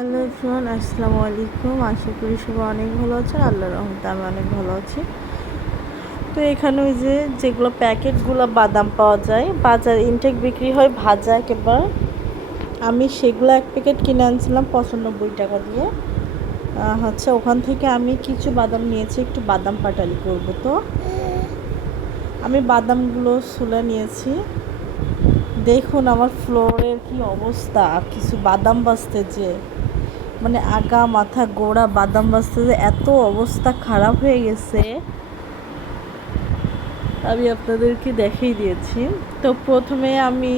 Hello everyone, আসসালামু আলাইকুম। আশা করি সবাই অনেক ভালো আছেন। আল্লাহর রহমতে আমি অনেক ভালো আছি। তো এখানে ওই যেগুলো প্যাকেটগুলো বাদাম পাওয়া যায়, বাজার ইনটেক বিক্রি হয় ভাজা একেবারে। আমি সেগুলো এক প্যাকেট কিনে আনছিলাম 95 টাকা দিয়ে। ওখান থেকে আমি কিছু বাদাম নিয়েছি, একটু বাদাম পাটালি করব। তো আমি বাদামগুলো ছুলে নিয়েছি। দেখুন আমার ফ্লোরের কি অবস্থা, কিছু বাদাম বাছতে যে মানে আগা মাথা গোড়া বাদাম বাছতে যে এত অবস্থা খারাপ হয়ে গেছে, আমি আপনাদেরকে দেখিয়ে দিয়েছি। তো প্রথমে আমি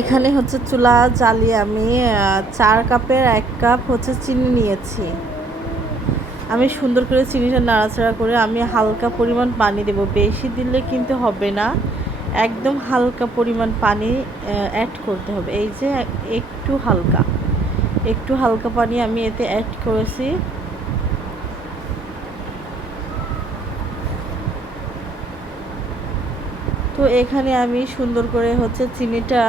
এখানে চুলা জ্বালিয়ে আমি 4 কাপের 1 কাপ চিনি নিয়েছি। আমি সুন্দর করে চিনিটা নাড়াচাড়া করে আমি হালকা পরিমাণ পানি দেব, বেশি দিলে কিন্তু হবে না, একদম হালকা পরিমাণ পানি অ্যাড করতে হবে। এই যে একটু হালকা পানি আমি এতে অ্যাড করেছি। তো এখানে আমি সুন্দর করে চিনিটা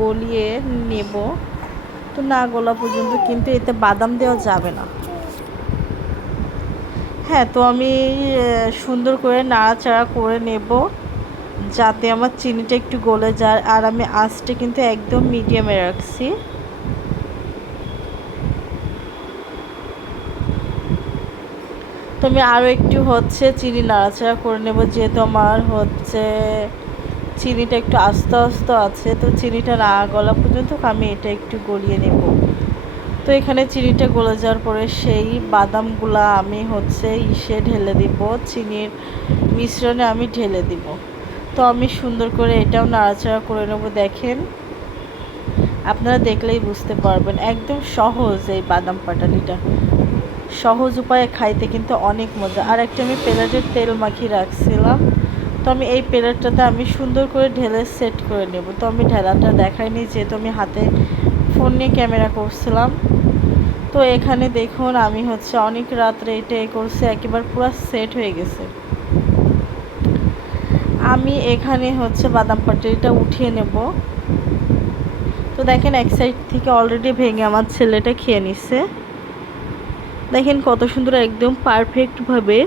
গলিয়ে নেব। তো না গলা পর্যন্ত কিন্তু এতে বাদাম দেওয়া যাবে না। হ্যাঁ, তো আমি সুন্দর করে নাড়াচাড়া করে নেব যাতে আমার চিনিটা একটু গলে যায়। আর আমি আঁচটা কিন্তু একদম মিডিয়ামে রাখছি। তো আমি আরও একটু চিনি নাড়াচাড়া করে নেব, যেহেতু আমার চিনিটা একটু আস্তে আস্তে আছে। তো চিনিটা না গলা পর্যন্ত আমি এটা একটু গলিয়ে নেব। তো এখানে চিনিটা গলে যাওয়ার পরে সেই বাদামগুলা আমি ইসে ঢেলে দিব, চিনির মিশ্রণে আমি ঢেলে দিব। তো আমি সুন্দর করে এটাও নাড়াচাড়া করে নেব। দেখেন, আপনারা দেখলেই বুঝতে পারবেন একদম সহজ এই বাদাম পাটালিটা। সহজ উপায়ে খাইতে কিন্তু অনেক মজা। আর একটা আমি প্লেটের তেল মাখিয়ে রাখছিলাম, তো আমি এই প্লেটটাতে আমি সুন্দর করে ঢেলে সেট করে নেব। তো আমি ঢেলাটা দেখাইনি, যেহেতু আমি হাতে ফোন নিয়ে ক্যামেরা করছিলাম। তো এখানে দেখুন আমি অনেক রাত্রে এটা করছি, একেবারে পুরো সেট হয়ে গেছে। আমি এখানে বাদাম পাটালিটা উঠিয়ে নেব। তো দেখেন এক সাইড থেকে অলরেডি ভেঙে আমার ছেলেটা খেয়ে নিচ্ছে। দেখেন কত সুন্দর একদম পারফেক্টভাবে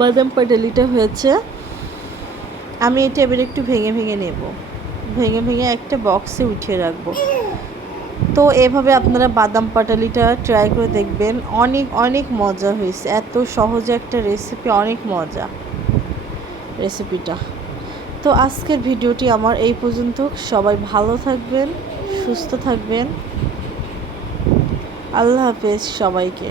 বাদাম পাটালিটা হয়েছে। আমি এটা এবার একটু ভেঙে ভেঙে নেব, ভেঙে একটা বক্সে উঠিয়ে রাখবো। তো এভাবে আপনারা বাদাম পাটালিটা ট্রাই করে দেখবেন, অনেক অনেক মজা হয়েছে। এত সহজে একটা রেসিপি, অনেক মজা রেসিপিটা। তো আজকের ভিডিওটি আমার এই পর্যন্ত। সবাই ভালো থাকবেন, সুস্থ থাকবেন। আল্লাহ হাফেজ সবাইকে।